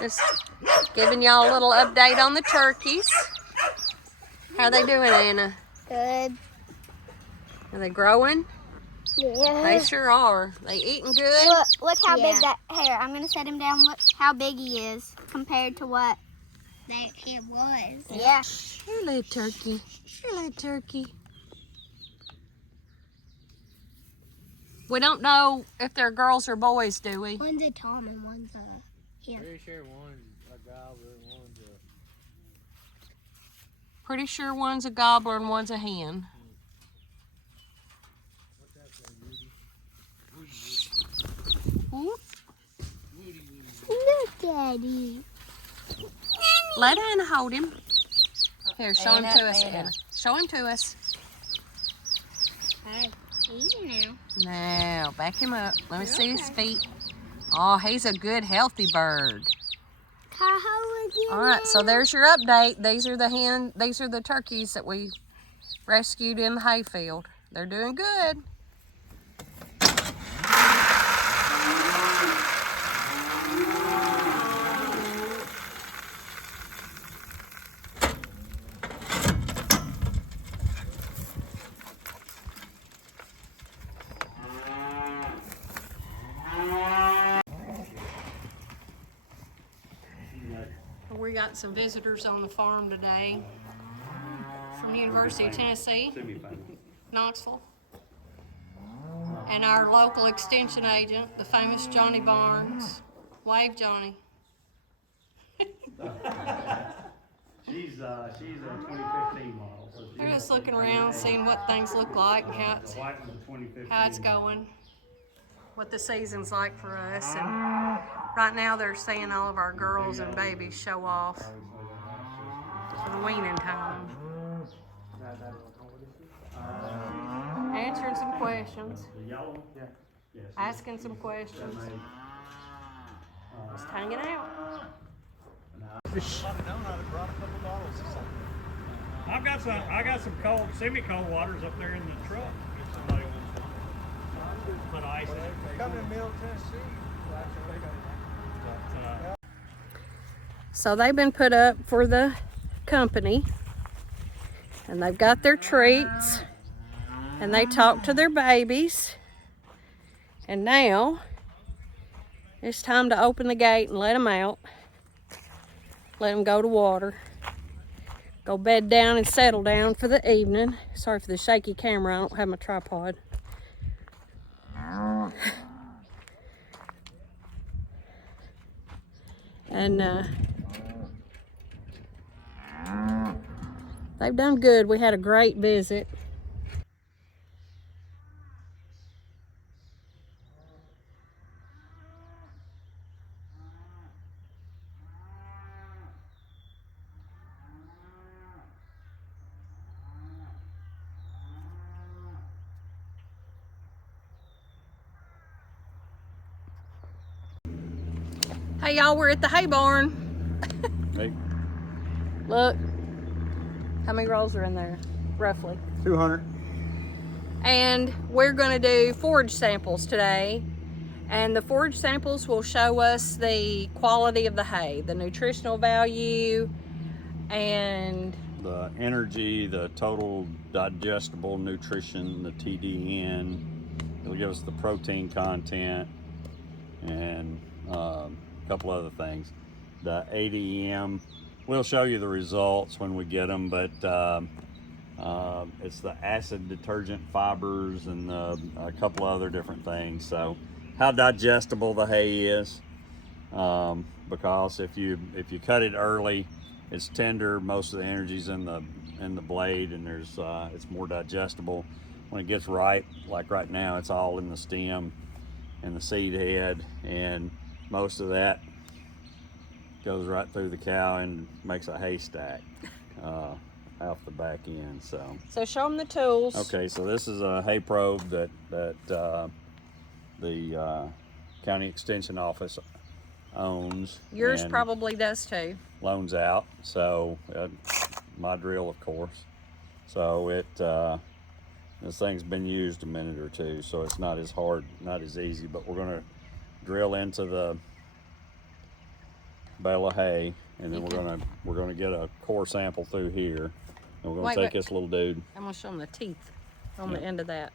Just giving y'all a little update on the turkeys. How they doing, Anna? Good. Are they growing? Yeah. They sure are. They eating good? Look how big that hair. I'm gonna set him down. Look how big he is compared to what it was. Yeah. Here, little turkey. Here, little turkey. We don't know if they're girls or boys, do we? One's a Tom and one's a hen. Pretty sure one's a gobbler and one's a... Pretty sure one's a gobbler and one's a hen. What's that thing, Woody? Ooh. Look, Daddy. Let Anna hold him. Here, show him to us, Anna. Show him to us. Alright, easy now. Now, back him up. Let me see his feet. Oh, he's a good, healthy bird. All right, so there's your update. These are the turkeys that we rescued in the hayfield. They're doing good. We got some visitors on the farm today from the University of Tennessee, Knoxville, and our local extension agent, the famous Johnny Barnes. Wave, Johnny. She's a 2015 model. So They're just looking around, seeing what things look like and how it's going, what the season's like for us. And right now they're seeing all of our girls and babies show off for the weaning time. Answering some questions. Asking some questions. Just hanging out. I got some cold, semi-cold waters up there in the truck. If somebody wants to put ice in it. Coming to Middle Tennessee. So they've been put up for the company, and they've got their treats, and they talk to their babies, and now it's time to open the gate and let them out. Let them go to water. Go bed down and settle down for the evening. Sorry for the shaky camera, I don't have my tripod. And they've done good. We had a great visit. Hey y'all, we're at the hay barn. Hey. Look, how many rolls are in there, roughly? 200. And we're gonna do forage samples today. And the forage samples will show us the quality of the hay, the nutritional value, and The energy, the total digestible nutrition, the TDN. It'll give us the protein content and a couple other things. The ADM, we'll show you the results when we get them, but it's the acid detergent fibers and a couple other different things. So how digestible the hay is, because if you cut it early, it's tender. Most of the energy's in the blade, and there's it's more digestible. When it gets ripe, like right now, it's all in the stem and the seed head, and most of that goes right through the cow and makes a haystack off the back end. So show them the tools. okay, so this is a hay probe that the county extension office owns. Yours and probably does too. loans out. So my drill, of course. So it this thing's been used a minute or two, so it's not as hard, not as easy. But we're going to drill into the bale of hay, and then Okay. we're gonna get a core sample through here, and we're gonna Wait, take wait. this little dude. I'm gonna show them the teeth on Yeah. the end of that.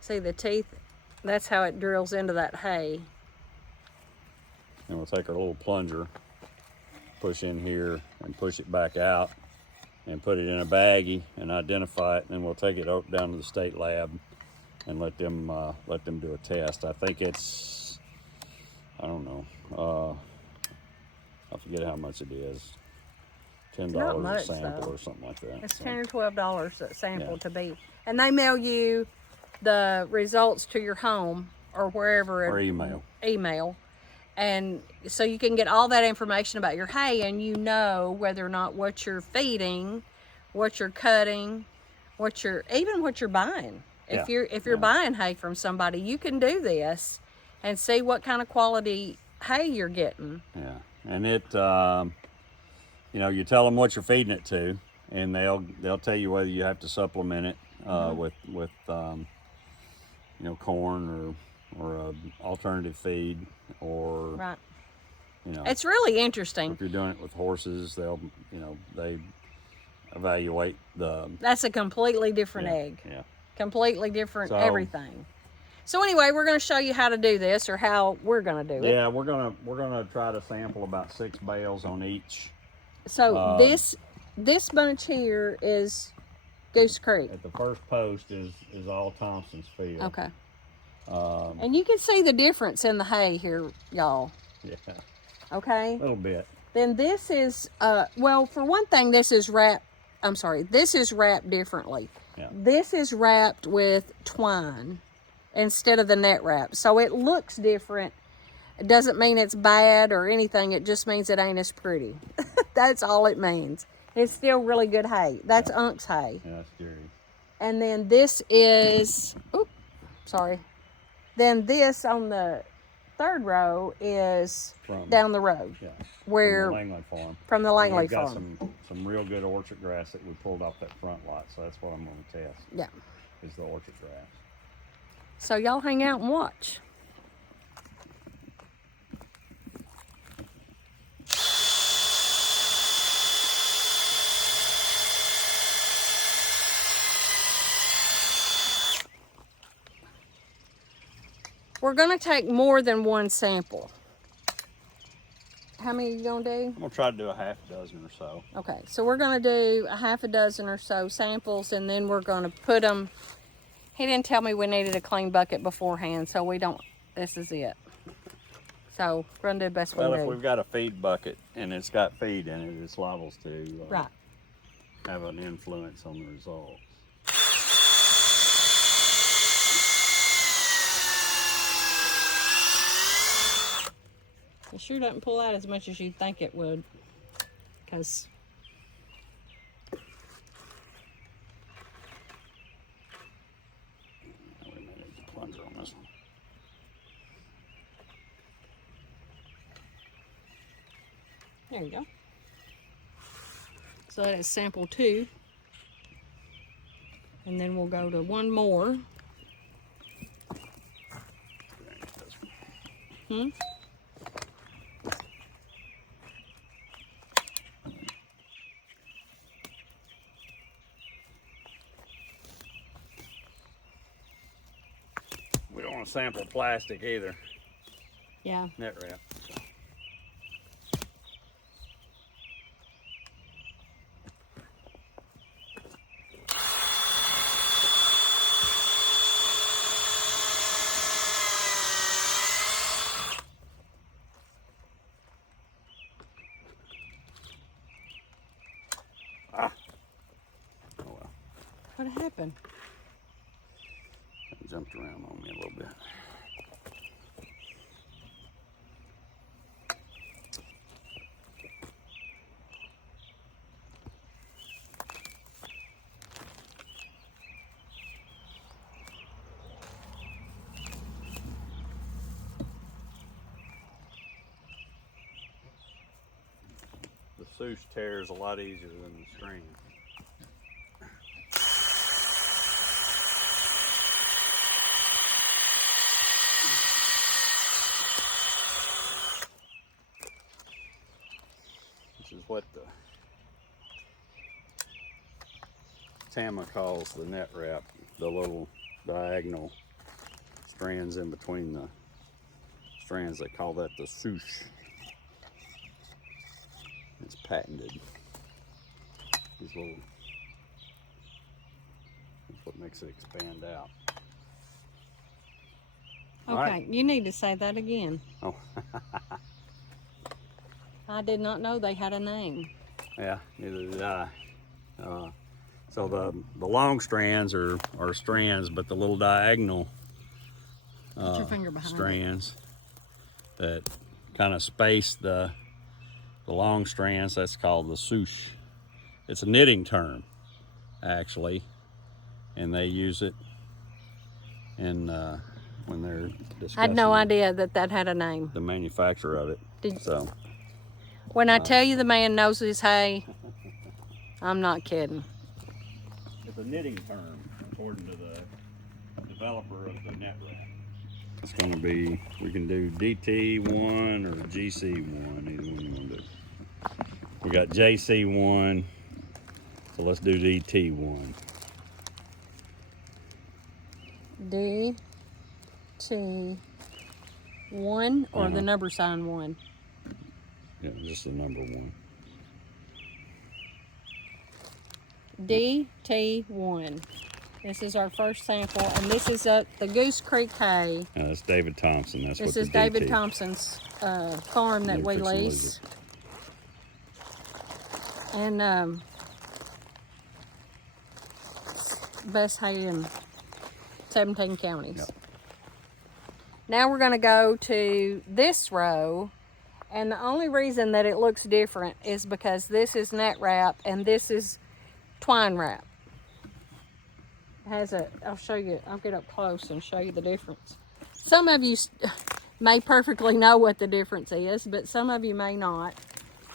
See the teeth? That's how it drills into that hay. And we'll take our little plunger, push in here, and push it back out, and put it in a baggie and identify it. And then we'll take it down to the state lab and let them do a test. I think it's, I don't know, I forget how much it is. $10 not a much, sample though. or something like that. It's So, $10 or $12 a sample Yeah. to be, and they mail you the results to your home or wherever. or email. Email, and so you can get all that information about your hay, and you know whether or not what you're feeding, what you're cutting, what you're buying. If Yeah. you're buying hay from somebody, you can do this and see what kind of quality hay you're getting. Yeah, and it, you know, you tell them what you're feeding it to, and they'll tell you whether you have to supplement it with you know, corn or a alternative feed, or Right. you know, It's really interesting. if you're doing it with horses, they evaluate the That's a completely different egg. Yeah. Completely different So- everything. So anyway, we're going to show you how to do this, or how we're going to do it. Yeah, we're gonna try to sample about 6 bales on each. So this bunch here is Goose Creek. At the first post is all Thompson's field. Okay. And you can see the difference in the hay here, y'all. Yeah, Okay. a little bit. Then this is, well, for one thing, this is wrapped differently. Yeah. This is wrapped with twine instead of the net wrap. So it looks different. It doesn't mean it's bad or anything. It just means it ain't as pretty. That's all it means. It's still really good hay. That's Unk's hay. Yeah, that's scary. And then this is, Then this on the third row is down the road. Yeah. Where From the Langley farm. from the Langley We've got farm. some real good orchard grass that we pulled off that front lot, so that's what I'm going to test. Yeah. Is the orchard grass. So y'all hang out and watch. We're gonna take more than one sample. How many are you gonna do? I'm going to try to do a half dozen or so. Okay, so we're gonna do a half a dozen or so samples, and then we're gonna put them. He didn't tell me we needed a clean bucket beforehand, so we don't. This is it. So we're gonna do the best we Well, can if do. we've got a feed bucket and it's got feed in it, it's liable to Right. have an influence on the results. It sure doesn't pull out as much as you'd think it would, because Wait a minute, the plunger on this one. there you go. So that is sample 2. And then we'll go to one more. Hmm? We don't want to sample plastic either. Yeah. Net wrap. Ah. Oh well. What happened? It jumped around on me a little bit. The swoosh tears a lot easier than the string. which is what the Tama calls the net wrap, the little diagonal strands in between the strands. They call that the swoosh. It's patented. These little, that's what makes it expand out. Okay, Right. you need to say that again. Oh, I did not know they had a name. yeah, neither did I. So the long strands are strands, but the little diagonal Put your finger behind it. strands that kind of space the long strands, that's called the swoosh. It's a knitting term, actually, and they use it in when they're discussing I had no idea that had a name. the manufacture of it. So When I tell you the man knows his hay, I'm not kidding. it's a knitting term, according to the developer of the net wrap. It's going to be, we can do DT1 or GC1, either one you want to do. We got JC1, so let's do DT1. DT1 or the number sign 1? Yeah, just the number 1. DT1. This is our first sample, and this is the Goose Creek hay. That's David Thompson. This is David Thompson's farm that we lease. And best hay in 17 counties. Yep. Now we're going to go to this row, and the only reason that it looks different is because this is net wrap and this is twine wrap. It has I'll show you, I'll get up close and show you the difference. Some of you may perfectly know what the difference is, but some of you may not.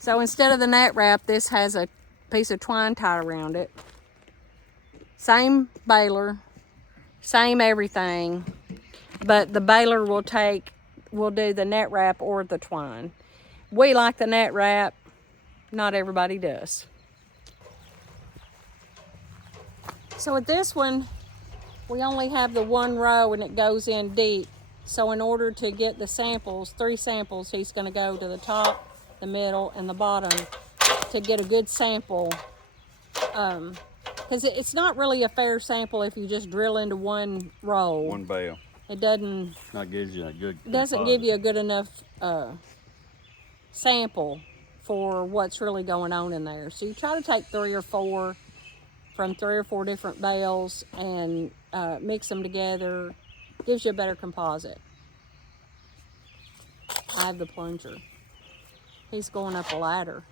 So instead of the net wrap, this has a piece of twine tied around it. Same baler, same everything, but the baler will do the net wrap or the twine. We like the net wrap, not everybody does. So with this one, we only have the one row and it goes in deep. So in order to get the samples, 3 samples, he's going to go to the top, the middle, and the bottom to get a good sample. Because it's not really a fair sample if you just drill into one row. One bale. It doesn't. That gives you a good. Doesn't give you a good enough sample for what's really going on in there. So you try to take 3 or 4 from 3 or 4 different bales and mix them together. Gives you a better composite. I have the plunger. He's going up a ladder.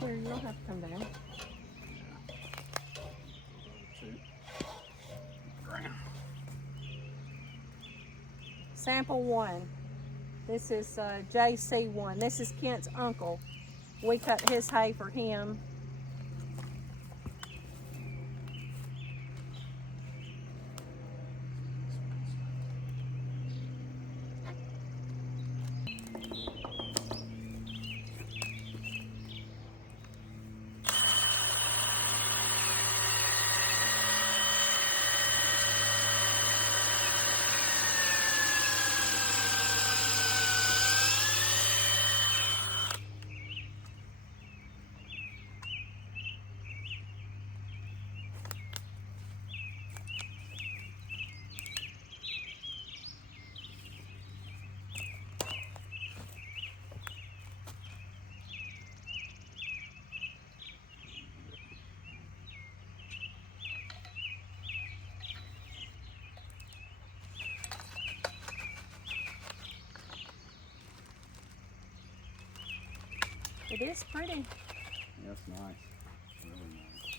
Here, you don't have to come down. Sample 1. This is JC1. This is Kent's uncle. We cut his hay for him. It is pretty. That's nice. Really nice.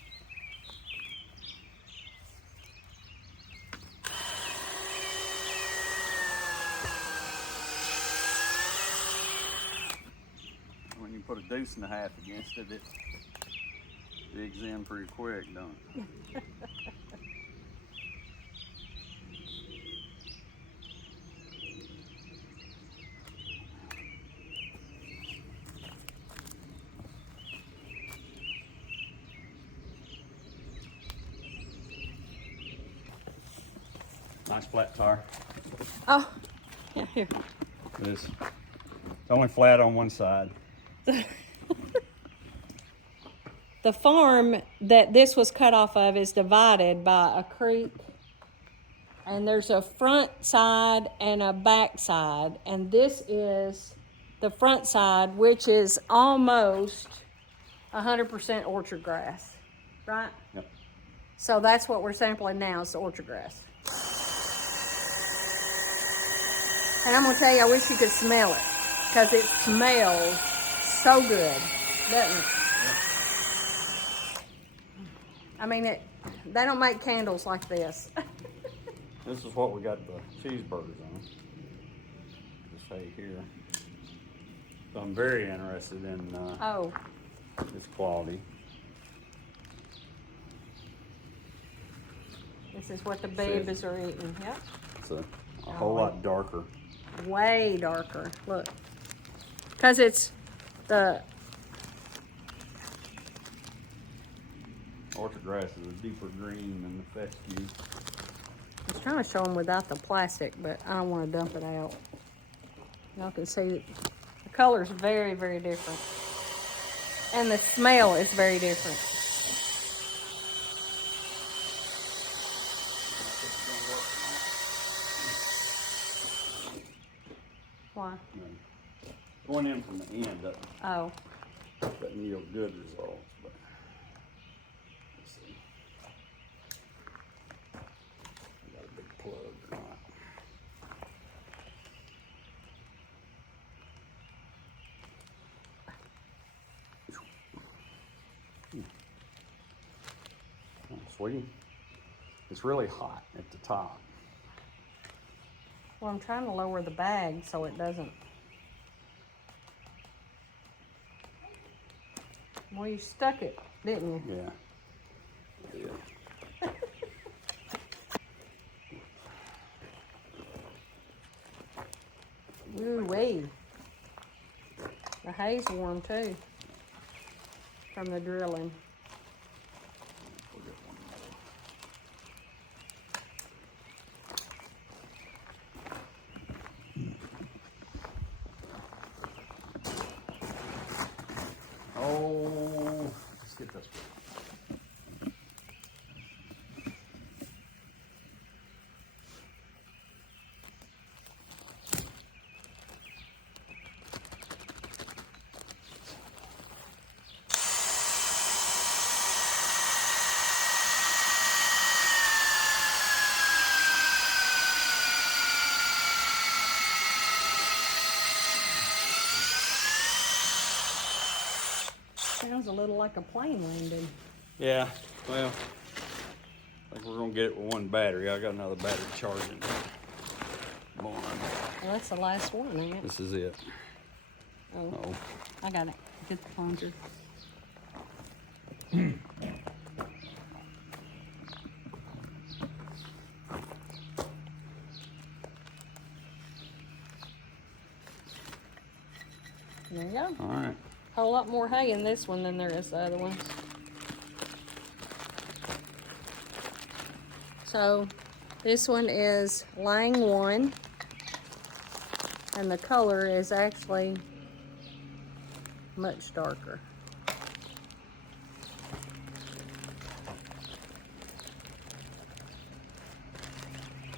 put a deuce and a half against it, it digs in pretty quick, don't it? Nice flat tire. Oh, yeah, here. It's only flat on one side. The farm that this was cut off of is divided by a creek, and there's a front side and a back side, and this is the front side, which is almost 100% orchard grass, right? Yep. So that's what we're sampling now, is the orchard grass. And I'm gonna tell you, I wish you could smell it, because it smells so good, doesn't it? I mean, they don't make candles like this. This is what we got the cheeseburgers on. Just say here. So I'm very interested in Oh, its quality. this is what the babies are eating. Yep. It's a whole lot darker. Way darker. Look. Because it's the Orchard grass is a deeper green than the fescue. I was trying to show them without the plastic, but I don't want to dump it out. Y'all can see that the color is very, very different. And the smell is very different. Why? Going in from the end Oh. doesn't yield good results, but let's see. Got a big plug or not. Oh, sweetie, it's really hot at the top. Well, I'm trying to lower the bag so it doesn't. Well, you stuck it, didn't you? Yeah. Yeah. Ooh wee. The hay's warm too from the drilling. We'll get one more. Oh, let's get this one. Sounds a little like a plane landing. Yeah, well, I think we're gonna get it with one battery. I got another battery charging. Come on. Well, that's the last one, ain't it? This is it. Oh, Oh, I got it. Get the plunger. There you go. all right. A whole lot more hay in this one than there is the other ones. So this one is Lang 1, and the color is actually much darker.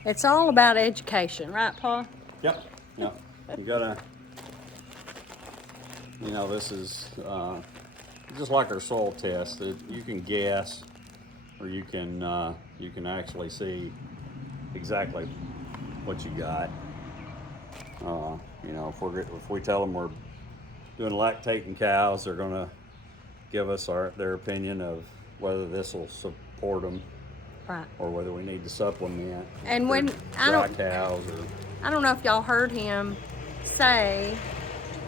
It's all about education, right, Paul? Yep. Yep. You gotta. You know, this is just like our soil test. You can guess, or you can actually see exactly what you got. You know, if we tell them we're doing lactating cows, they're gonna give us their opinion of whether this will support them, Right. or whether we need to supplement. And for when dry cows or I don't know if y'all heard him say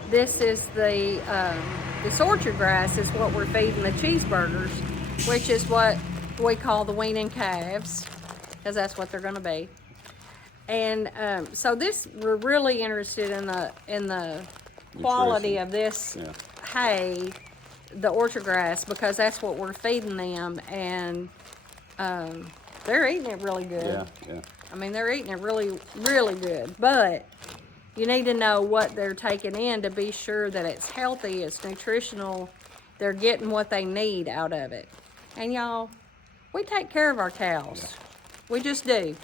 this is this orchard grass is what we're feeding the cheeseburgers, which is what we call the weaning calves, because that's what they're going to be. And so this, we're really interested in the quality of this hay, the orchard grass, because that's what we're feeding them, and they're eating it really good. Yeah. I mean, they're eating it really, really good, but you need to know what they're taking in to be sure that it's healthy, it's nutritional, they're getting what they need out of it. And y'all, we take care of our cows. We just do.